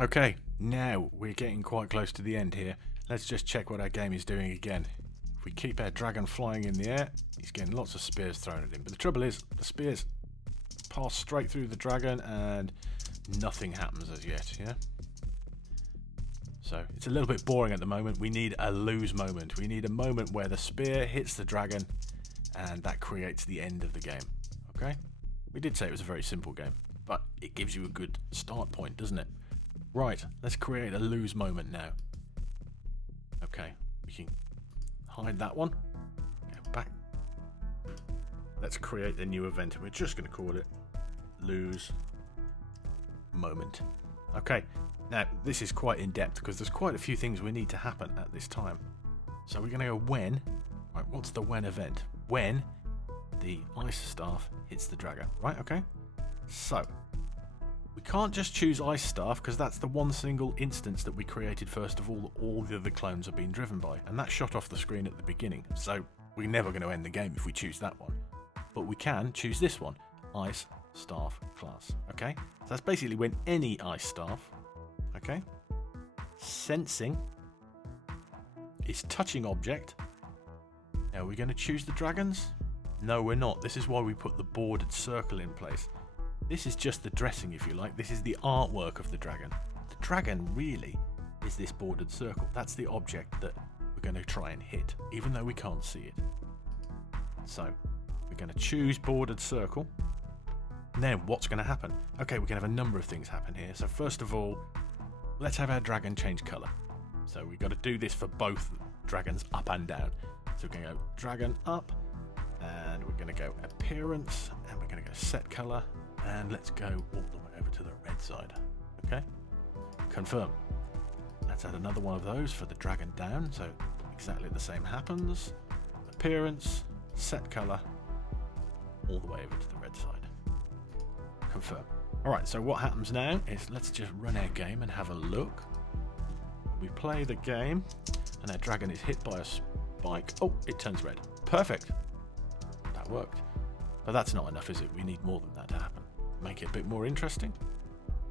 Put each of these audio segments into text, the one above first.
Okay, now we're getting quite close to the end here. Let's just check what our game is doing again. If we keep our dragon flying in the air, he's getting lots of spears thrown at him. But the trouble is, the spears pass straight through the dragon and nothing happens as yet, yeah? So it's a little bit boring at the moment. We need a lose moment. We need a moment where the spear hits the dragon and that creates the end of the game, okay? We did say it was a very simple game, but it gives you a good start point, doesn't it? Right, let's create a lose moment now. Okay, we can hide that one. Go back. Let's create a new event, and we're just going to call it lose moment. Okay, now this is quite in depth because there's quite a few things we need to happen at this time. So we're going to go when. Right, what's the when event? When the ice staff hits the dragon. Right, okay. So we can't just choose ice staff because that's the one single instance that we created first of all the other clones are being driven by, and that shot off the screen at the beginning, so we're never going to end the game if we choose that one. But we can choose this one, ice staff class. Okay, so that's basically when any ice staff, okay, sensing is touching object. Now we're going to choose the dragons. No, we're not. This is why we put the bordered circle in place. This is just the dressing, if you like. This is the artwork of the dragon. The dragon really is this bordered circle. That's the object that we're going to try and hit, even though we can't see it. So we're going to choose bordered circle. Now what's going to happen? Okay, we're going to have a number of things happen here. So first of all, let's have our dragon change colour. So we've got to do this for both dragons up and down. So we're going to go dragon up, and we're going to go appearance, and we're going to go set colour. And let's go all the way over to the red side. Okay? Confirm. Let's add another one of those for the dragon down, so exactly the same happens. Appearance, set colour, all the way over to the red side. Confirm. Alright, so what happens now is let's just run our game and have a look. We play the game, and our dragon is hit by a spike. Oh, it turns red. Perfect. That worked. But that's not enough, is it? We need more than that to happen. Make it a bit more interesting.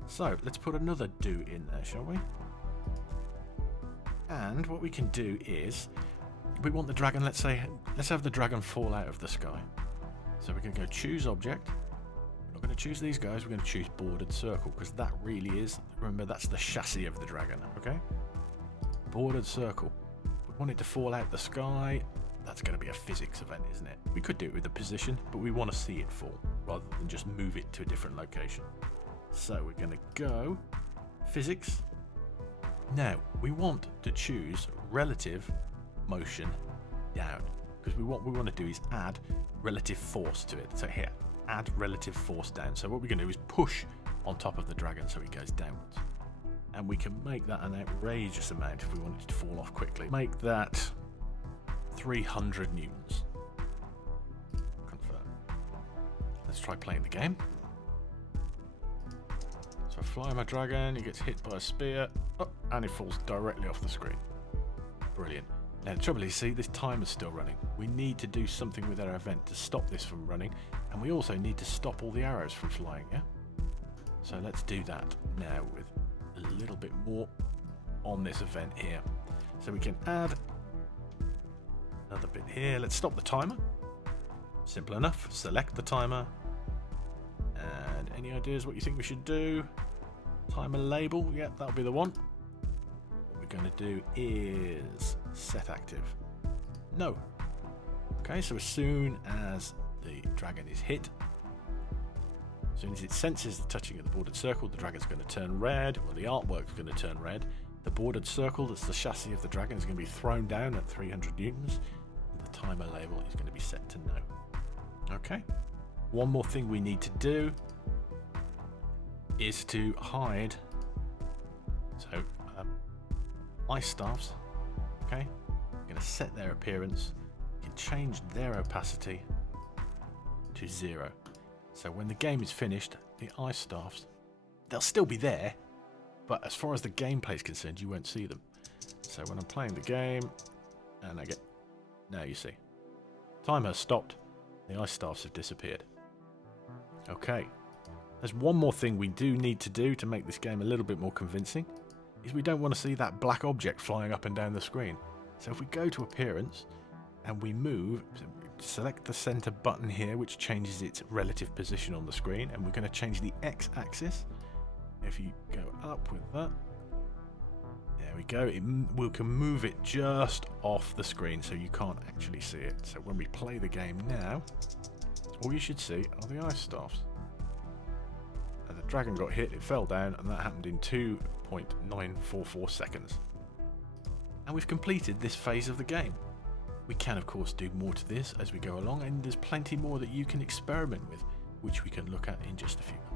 So let's put another do in there, shall we? And what we can do is, we want the dragon, let's have the dragon fall out of the sky. So we're going to go choose object. We're not going to choose these guys, we're going to choose bordered circle, because that really is, remember, that's the chassis of the dragon, okay? Bordered circle. We want it to fall out the sky. That's going to be a physics event, isn't it? We could do it with the position, but we want to see it fall rather than just move it to a different location. So we're going to go physics. Now we want to choose relative motion down, because what we want to do is add relative force to it. So here, add relative force down. So what we're going to do is push on top of the dragon so it goes downwards. And we can make that an outrageous amount if we want it to fall off quickly. Make that 300 newtons. Confirm. Let's try playing the game. So I fly my dragon, he gets hit by a spear, and he falls directly off the screen. Brilliant. Now the trouble is, see, this timer's still running. We need to do something with our event to stop this from running, and we also need to stop all the arrows from flying, yeah? So let's do that now with a little bit more on this event here. So we can add another bit here. Let's stop the timer. Simple enough. Select the timer. And any ideas what you think we should do? Timer label. Yep, that'll be the one. What we're going to do is set active. No. Okay, so as soon as the dragon is hit, as soon as it senses the touching of the bordered circle, the dragon's going to turn red, or the artwork's going to turn red. The bordered circle, that's the chassis of the dragon, is going to be thrown down at 300 newtons. And the timer label is going to be set to no. Okay. One more thing we need to do is to hide. So, ice staffs. Okay. I'm going to set their appearance. You can change their opacity to 0. So when the game is finished, the ice staffs, they'll still be there. But as far as the gameplay is concerned, you won't see them. So when I'm playing the game, and I get... Now you see. Time has stopped. The ice staffs have disappeared. Okay. There's one more thing we do need to do to make this game a little bit more convincing, is we don't want to see that black object flying up and down the screen. So if we go to Appearance and we move, select the center button here, which changes its relative position on the screen, and we're going to change the X-axis. If you go up with that, there we go. We can move it just off the screen so you can't actually see it. So when we play the game now, all you should see are the ice staffs. And the dragon got hit, it fell down, and that happened in 2.944 seconds. And we've completed this phase of the game. We can, of course, do more to this as we go along, and there's plenty more that you can experiment with, which we can look at in just a few minutes.